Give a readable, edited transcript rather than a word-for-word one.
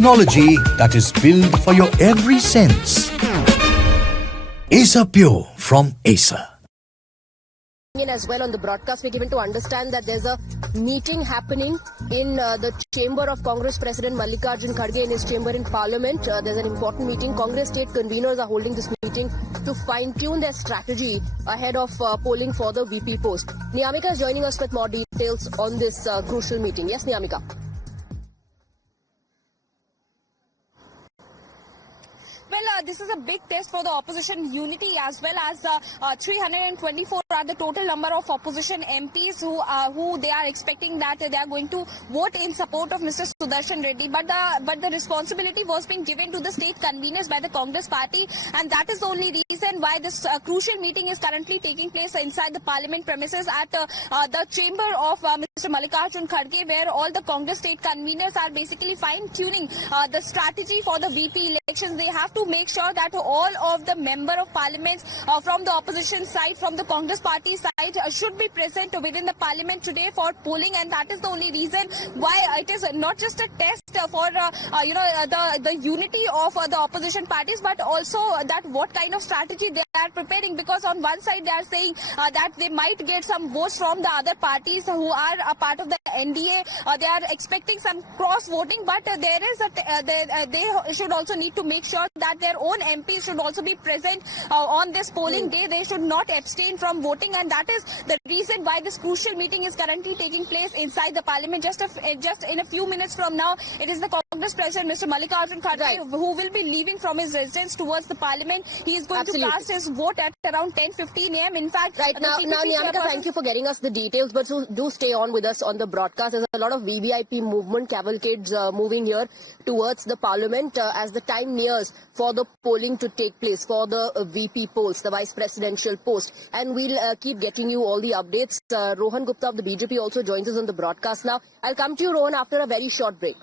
Technology that is built for your every sense. Acer Pure from Acer. As well on the broadcast, we're given to understand that there's a meeting happening in the chamber of Congress President Mallikarjun Kharge in his chamber in Parliament. There's an important meeting. Congress state conveners are holding this meeting to fine-tune their strategy ahead of polling for the VP post. Niyamika is joining us with more details on this crucial meeting. Yes, Niyamika. Well, this is a big test for the opposition unity, as well as 324 are the total number of opposition MPs who they are expecting that they are going to vote in support of Mr. Sudarshan Reddy. But the responsibility was being given to the state conveners by the Congress party, and that is the only reason why this crucial meeting is currently taking place inside the Parliament premises at the chamber of Mr. Mallikarjun Kharge, where all the Congress state conveners are basically fine-tuning the strategy for the VP elections. They have to make sure that all of the member of parliaments from the opposition side, from the Congress party side, should be present within the parliament today for polling, and that is the only reason why it is not just a test for the unity of the opposition parties, but also that what kind of strategy they are preparing. Because on one side they are saying that they might get some votes from the other parties who are a part of the NDA. They are expecting some cross voting, but there is they should also need to make sure that their own MPs should also be present on this polling day. They should not abstain from voting, and that is the reason why this crucial meeting is currently taking place inside the parliament. Just in a few minutes from now, it is the Congress President, Mr. Mallikarjun Kharge, who will be leaving from his residence towards the parliament. He is going to cast his vote at around 10:15 a.m. In fact, now Niyamika, thank you for getting us the details, but do stay on with us on the broadcast. There's a lot of VVIP movement cavalcades moving here towards the parliament as the time nears for the polling to take place for the VP post, the vice presidential post, and we'll keep getting you all the updates. Rohan Gupta of the BJP also joins us on the broadcast now. I'll come to you, Rohan, after a very short break.